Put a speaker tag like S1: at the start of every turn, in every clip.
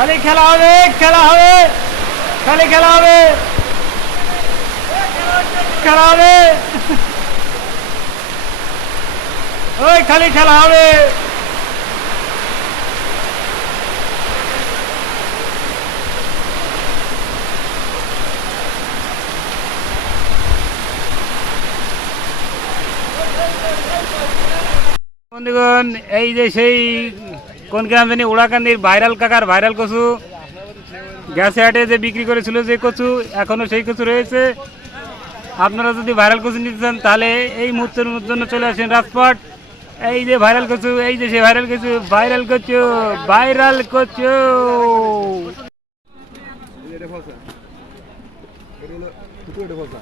S1: খালি খেলা হবে খেলা হবে, খালি খেলা হবে। খেলা হবে। ওই খালি খেলা হবে। বন্ধুগণ, এই যে সেই কোন গ্রাম জানি ওড়াকান্দির ভাইরাল কাকার ভাইরাল কচু? গ্যাসে হাটে যে বিক্রি করেছিল যে কচু, এখনও সেই কচু রয়েছে। আপনারা যদি ভাইরাল কচু নিতে চান, তাহলে এই মুহূর্তের জন্য চলে আসেন রাজপাট এই যে ভাইরাল কচু, এই যে সে ভাইরাল কচু ভাইরাল কচু ভাইরাল কচু
S2: ফসা এটা হলো দুটো এটা ফসা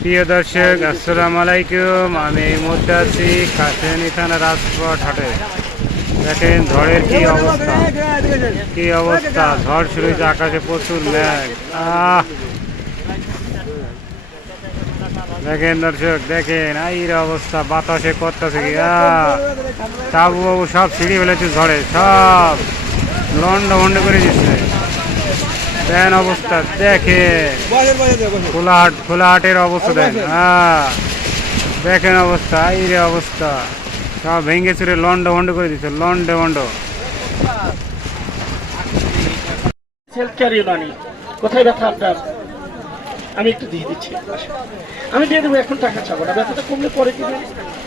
S1: প্রিয় দর্শক, আসসালামু আলাইকুম। আমি এই মুহূর্তে আছি কাশিয়ানি থানা রাজপথ হাটে। দেখেন ঝড়ের কি অবস্থা। কি অবস্থা? ঝড় শুরু হয়েছে আকাশে প্রচুর মেঘ আহ! দেখেন দর্শক, দেখেন এই অবস্থা, বাতাসে করতেছে কি? আহ! তাবু বাবু সব সিঁড়ি ফেলেছে ঝড়ে, সব। লন্ড ভন্ড করে দিচ্ছে দেন অবস্থা দেখে। খোলাহাট খোলাহাটের অবস্থা দেন। হ্যাঁ। দেখেন অবস্থা এই রে অবস্থা। সব ভেঙে চুরে লন্ড ভন্ড করে দিচ্ছে লন্ড ভন্ড
S3: হেলথ কেয়ার ইউনানি কোথায় ব্যথা আপনার? আমি একটু দিয়ে দিচ্ছি। আমি দিয়ে দেবো এখন টাকা চাবো না। ব্যথাটা কমলে পরে কিনে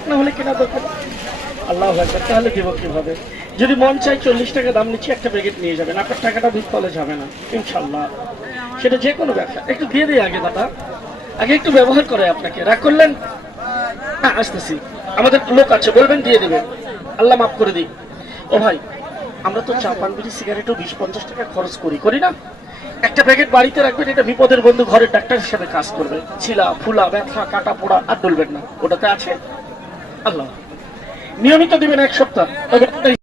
S3: না হলে কেনা দরকার? আল্লাহ তাহলে দেবো কীভাবে? যদি মন চাই চল্লিশ টাকা দাম নিচ্ছি, একটা প্যাকেট নিয়ে যাবেন। আপনার টাকাটা বিফলে যাবে না, ইনশাল্লাহ। সেটা যে কোনো ব্যবসা। একটু দিয়ে দিই আগে দাদা। আগে একটু ব্যবহার করে আপনাকে। রাগ করলেন? হ্যাঁ আসতেছি। আমাদের লোক আছে, বলবেন, দিয়ে দেবেন। আল্লাহ মাফ করে দিই ও ভাই, আমরা তো চা পান বিড়ি সিগারেটও বিশ পঞ্চাশ টাকা খরচ করি করি না? একটা প্যাকেট বাড়িতে রাখবেন, এটা বিপদের বন্ধু ঘরের ডাক্তার হিসেবে কাজ করবে। ছিলা, ফুলা, ব্যথা, কাটা, পোড়া, আর ডলবেন না। ওটাতে আছে। আল্লাহ। নিয়মিত দিবেন এক সপ্তাহ।